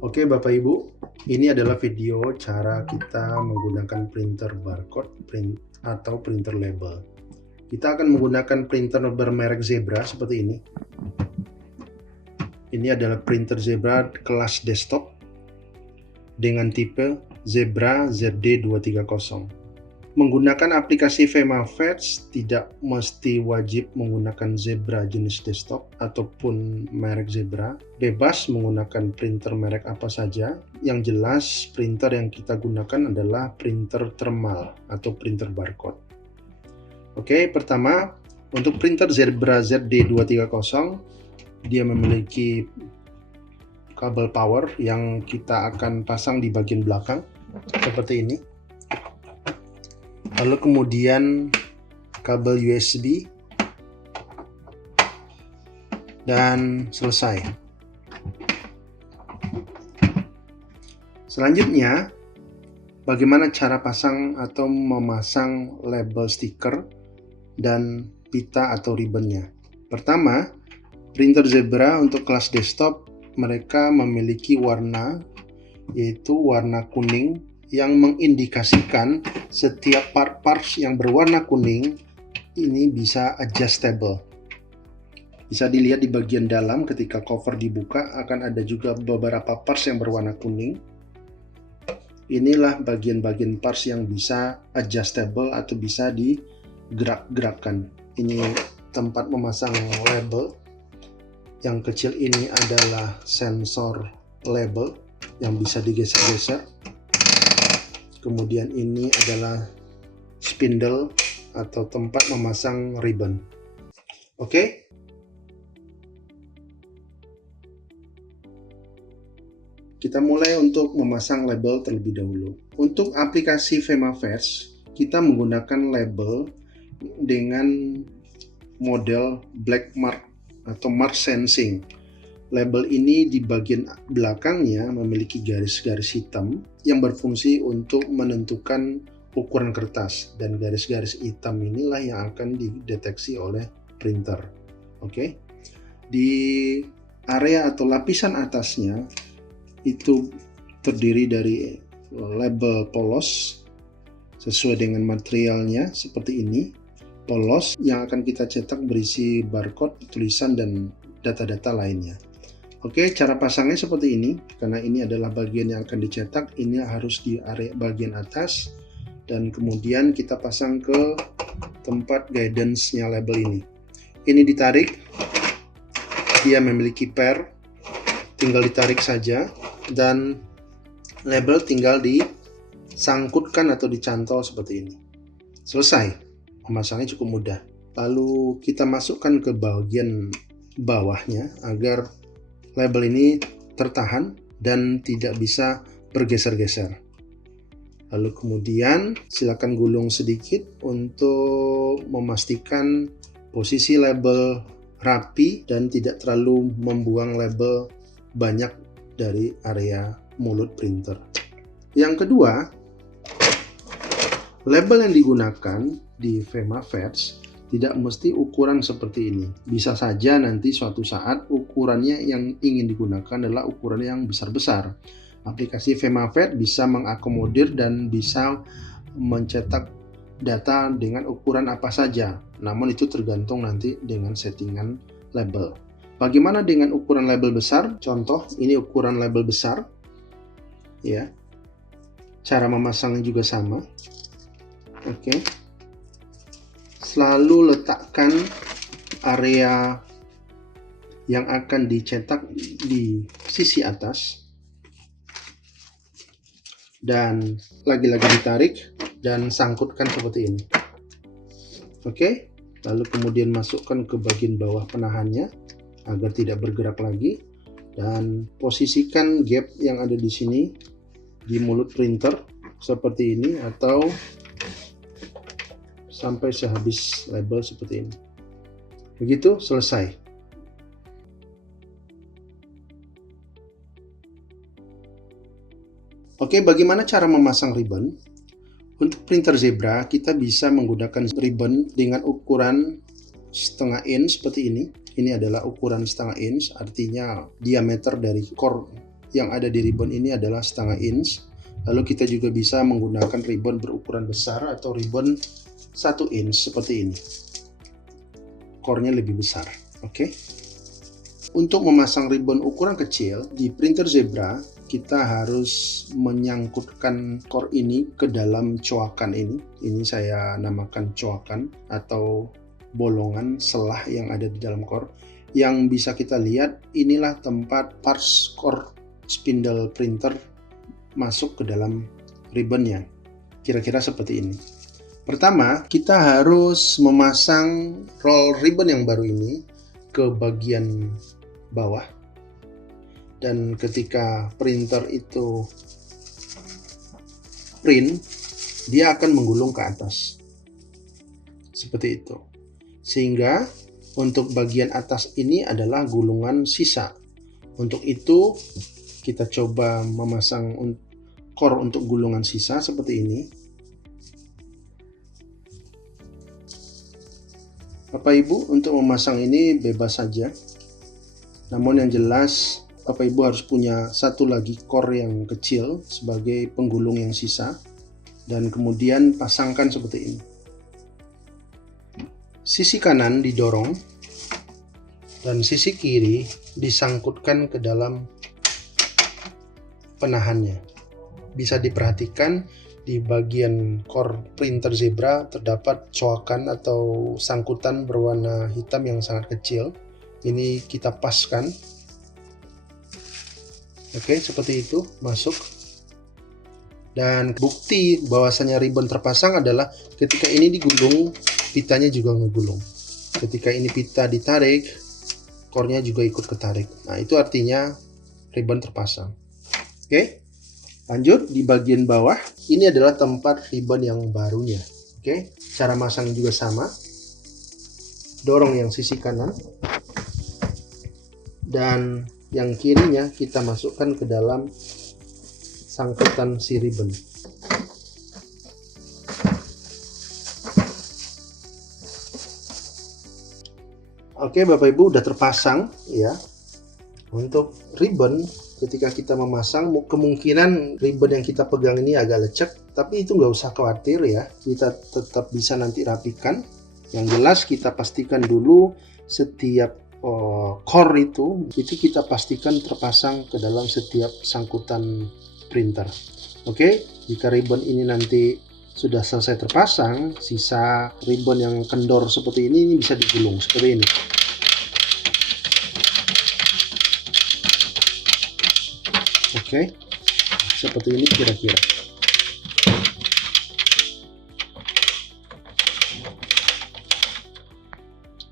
Oke Bapak Ibu, ini adalah video cara kita menggunakan printer barcode atau printer label. Kita akan menggunakan printer bermerek Zebra seperti ini. Ini adalah printer Zebra kelas desktop dengan tipe Zebra ZD230. Menggunakan aplikasi VemaFetch tidak mesti wajib menggunakan Zebra jenis desktop ataupun merek Zebra. Bebas menggunakan printer merek apa saja. Yang jelas printer yang kita gunakan adalah printer thermal atau printer barcode. Oke, pertama untuk printer Zebra ZD230 dia memiliki kabel power yang kita akan pasang di bagian belakang seperti ini. Lalu kemudian kabel USB dan selesai. Selanjutnya, bagaimana cara pasang atau memasang label stiker dan pita atau ribbonnya. Pertama, printer Zebra untuk kelas desktop mereka memiliki warna, yaitu warna kuning, yang mengindikasikan setiap part-parts yang berwarna kuning ini bisa adjustable. Bisa dilihat di bagian dalam ketika cover dibuka akan ada juga beberapa parts yang berwarna kuning. Inilah bagian-bagian parts yang bisa adjustable atau bisa digerak-gerakkan. Ini tempat memasang label. Yang kecil ini adalah sensor label yang bisa digeser-geser. Kemudian ini adalah spindle atau tempat memasang ribbon. Oke. Kita mulai untuk memasang label terlebih dahulu. Untuk aplikasi VemaFetch, kita menggunakan label dengan model black mark atau mark sensing. Label ini di bagian belakangnya memiliki garis-garis hitam yang berfungsi untuk menentukan ukuran kertas, dan garis-garis hitam inilah yang akan dideteksi oleh printer. Oke. Di area atau lapisan atasnya itu terdiri dari label polos sesuai dengan materialnya seperti ini. Polos yang akan kita cetak berisi barcode, tulisan, dan data-data lainnya. Oke, cara pasangnya seperti ini. Karena ini adalah bagian yang akan dicetak, ini harus di area bagian atas, dan kemudian kita pasang ke tempat guidance-nya label ini. Ini ditarik, dia memiliki pair, tinggal ditarik saja, dan label tinggal disangkutkan atau dicantol seperti ini. Selesai, memasangnya cukup mudah. Lalu kita masukkan ke bagian bawahnya agar label ini tertahan dan tidak bisa bergeser-geser. Lalu kemudian silakan gulung sedikit untuk memastikan posisi label rapi dan tidak terlalu membuang label banyak dari area mulut printer. Yang kedua, label yang digunakan di VemaFetch tidak mesti ukuran seperti ini. Bisa saja nanti suatu saat ukurannya yang ingin digunakan adalah ukuran yang besar-besar. Aplikasi VemaFetch bisa mengakomodir dan bisa mencetak data dengan ukuran apa saja. Namun itu tergantung nanti dengan settingan label. Bagaimana dengan ukuran label besar? Contoh, ini ukuran label besar. Ya. Cara memasangnya juga sama. Oke. Selalu letakkan area yang akan dicetak di sisi atas dan lagi-lagi ditarik dan sangkutkan seperti ini. Oke, lalu kemudian masukkan ke bagian bawah penahannya agar tidak bergerak lagi, dan posisikan gap yang ada di sini di mulut printer seperti ini atau sampai sehabis label seperti ini. Begitu, selesai. Oke, bagaimana cara memasang ribbon? Untuk printer Zebra, kita bisa menggunakan ribbon dengan ukuran setengah inch seperti ini. Ini adalah ukuran setengah inch, artinya diameter dari core yang ada di ribbon ini adalah 1/2 inch. Lalu kita juga bisa menggunakan ribbon berukuran besar atau ribbon 1 inch seperti ini. Core-nya lebih besar. Oke. Untuk memasang ribbon ukuran kecil di printer Zebra, kita harus menyangkutkan core ini ke dalam coakan ini. Ini saya namakan coakan atau bolongan selah yang ada di dalam core. Yang bisa kita lihat, inilah tempat parts core spindle printer masuk ke dalam ribbonnya. Kira-kira seperti ini. Pertama, kita harus memasang roll ribbon yang baru ini ke bagian bawah. Dan ketika printer itu print, dia akan menggulung ke atas. Seperti itu. Sehingga untuk bagian atas ini adalah gulungan sisa. Untuk itu, kita coba memasang core untuk gulungan sisa seperti ini. Bapak Ibu, untuk memasang ini bebas saja. Namun yang jelas, Bapak Ibu harus punya satu lagi core yang kecil sebagai penggulung yang sisa. Dan kemudian pasangkan seperti ini. Sisi kanan didorong dan sisi kiri disangkutkan ke dalam penahannya. Bisa diperhatikan di bagian core printer Zebra terdapat coakan atau sangkutan berwarna hitam yang sangat kecil. Ini kita paskan. Oke, seperti itu masuk. Dan bukti bahwasanya ribbon terpasang adalah ketika ini digulung, pitanya juga ngegulung. Ketika ini pita ditarik, core-nya juga ikut ketarik. Nah, itu artinya ribbon terpasang. Oke. Lanjut di bagian bawah, ini adalah tempat ribbon yang barunya. Oke, cara masang juga sama. Dorong yang sisi kanan. Dan yang kirinya kita masukkan ke dalam sangkutan si ribbon. Oke, Bapak Ibu udah terpasang ya. Untuk ribbon, ketika kita memasang, kemungkinan ribbon yang kita pegang ini agak lecek, tapi itu nggak usah khawatir ya, kita tetap bisa nanti rapikan. Yang jelas kita pastikan dulu setiap core itu kita pastikan terpasang ke dalam setiap sangkutan printer. Oke, jika ribbon ini nanti sudah selesai terpasang, sisa ribbon yang kendor seperti ini bisa digulung seperti ini. Oke, seperti ini kira-kira.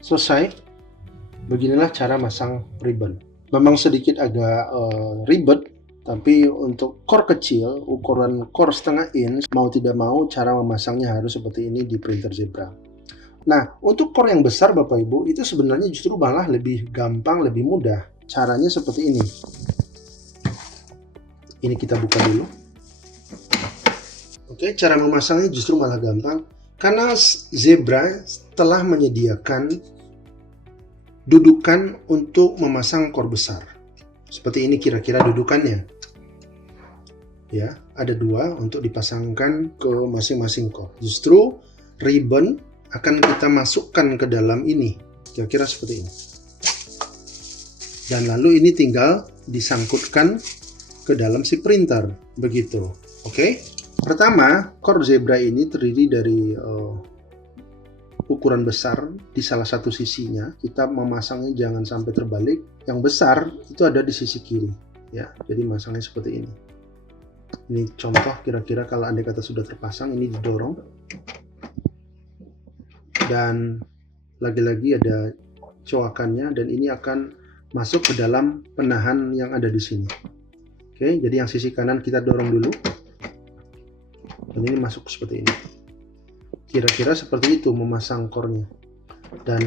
Selesai. Beginilah cara masang ribbon. Memang sedikit agak ribet, tapi untuk core kecil, ukuran core 1/2 inch, mau tidak mau cara memasangnya harus seperti ini di printer Zebra. Nah, untuk core yang besar Bapak Ibu, itu sebenarnya justru malah lebih gampang, lebih mudah. Caranya seperti ini. Ini kita buka dulu. Oke, cara memasangnya justru malah gampang karena Zebra telah menyediakan dudukan untuk memasang core besar. Seperti ini kira-kira dudukannya. Ya, ada dua untuk dipasangkan ke masing-masing core. Justru ribbon akan kita masukkan ke dalam ini. Kira-kira seperti ini. Dan lalu ini tinggal disangkutkan ke dalam si printer, begitu. Oke. Pertama, core Zebra ini terdiri dari ukuran besar di salah satu sisinya. Kita memasangnya jangan sampai terbalik. Yang besar itu ada di sisi kiri, ya. Jadi masangnya seperti ini. Ini contoh kira-kira kalau andai kata sudah terpasang, ini didorong. Dan lagi-lagi ada coakannya dan ini akan masuk ke dalam penahan yang ada di sini. Oke, jadi yang sisi kanan kita dorong dulu. Dan ini masuk seperti ini. Kira-kira seperti itu memasang core-nya. Dan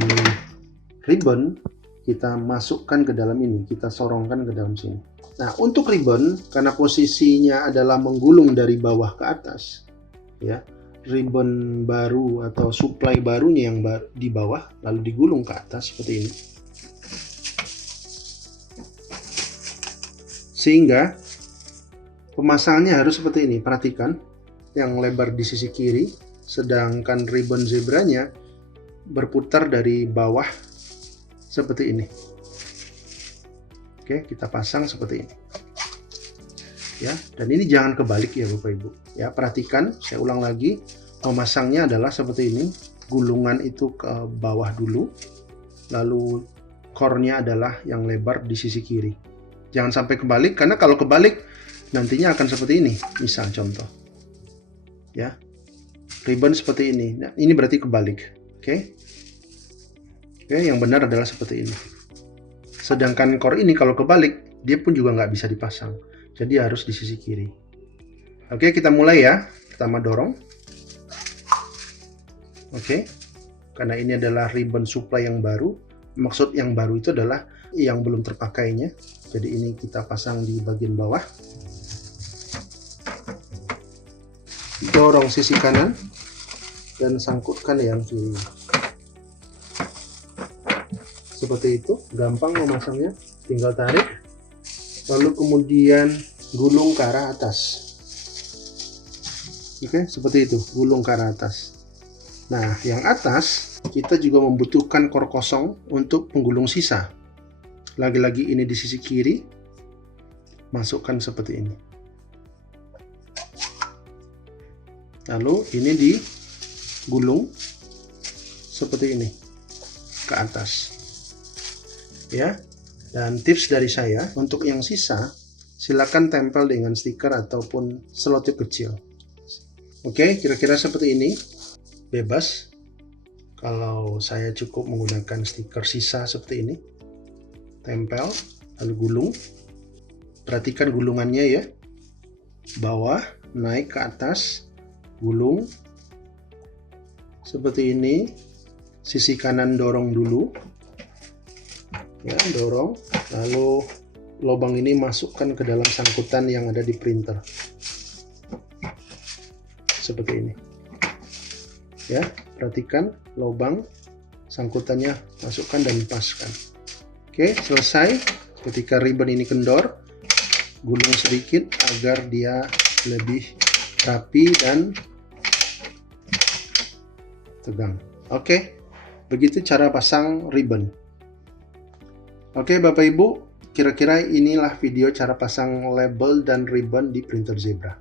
ribbon kita masukkan ke dalam ini, kita sorongkan ke dalam sini. Nah, untuk ribbon karena posisinya adalah menggulung dari bawah ke atas, ya. Ribbon baru atau supply barunya yang di bawah lalu digulung ke atas seperti ini. Sehingga pemasangannya harus seperti ini. Perhatikan, yang lebar di sisi kiri, sedangkan ribbon zebranya berputar dari bawah seperti ini. Oke, kita pasang seperti ini. Ya, dan ini jangan kebalik ya Bapak Ibu. Ya, perhatikan, saya ulang lagi, memasangnya adalah seperti ini. Gulungan itu ke bawah dulu, lalu core-nya adalah yang lebar di sisi kiri. Jangan sampai kebalik, karena kalau kebalik nantinya akan seperti ini. Misal contoh, ya, ribbon seperti ini. Nah, ini berarti kebalik. Oke, yang benar adalah seperti ini. Sedangkan core ini kalau kebalik, dia pun juga nggak bisa dipasang. Jadi harus di sisi kiri. Oke, kita mulai ya. Pertama dorong. Oke, karena ini adalah ribbon supply yang baru. Maksud yang baru itu adalah yang belum terpakainya. Jadi ini kita pasang di bagian bawah. Dorong sisi kanan dan sangkutkan yang kiri. Seperti itu, gampang memasangnya. Tinggal tarik, lalu kemudian gulung ke arah atas. Oke, seperti itu, gulung ke arah atas. Nah, yang atas kita juga membutuhkan core kosong untuk penggulung sisa. Lagi-lagi ini di sisi kiri, masukkan seperti ini. Lalu ini digulung seperti ini ke atas. Ya. Dan tips dari saya, untuk yang sisa, silakan tempel dengan stiker ataupun selotip kecil. Oke, kira-kira seperti ini. Bebas. Kalau saya cukup menggunakan stiker sisa seperti ini. Tempel, lalu gulung. Perhatikan gulungannya ya. Bawah, naik ke atas, gulung. Seperti ini. Sisi kanan dorong dulu. Ya, dorong, lalu lubang ini masukkan ke dalam sangkutan yang ada di printer seperti ini ya. Perhatikan lubang sangkutannya, masukkan dan paskan. Oke, selesai. Ketika ribbon ini kendor, gulung sedikit agar dia lebih rapi dan tegang. Oke, begitu cara pasang ribbon. Oke Bapak Ibu, kira-kira inilah video cara pasang label dan ribbon di printer Zebra.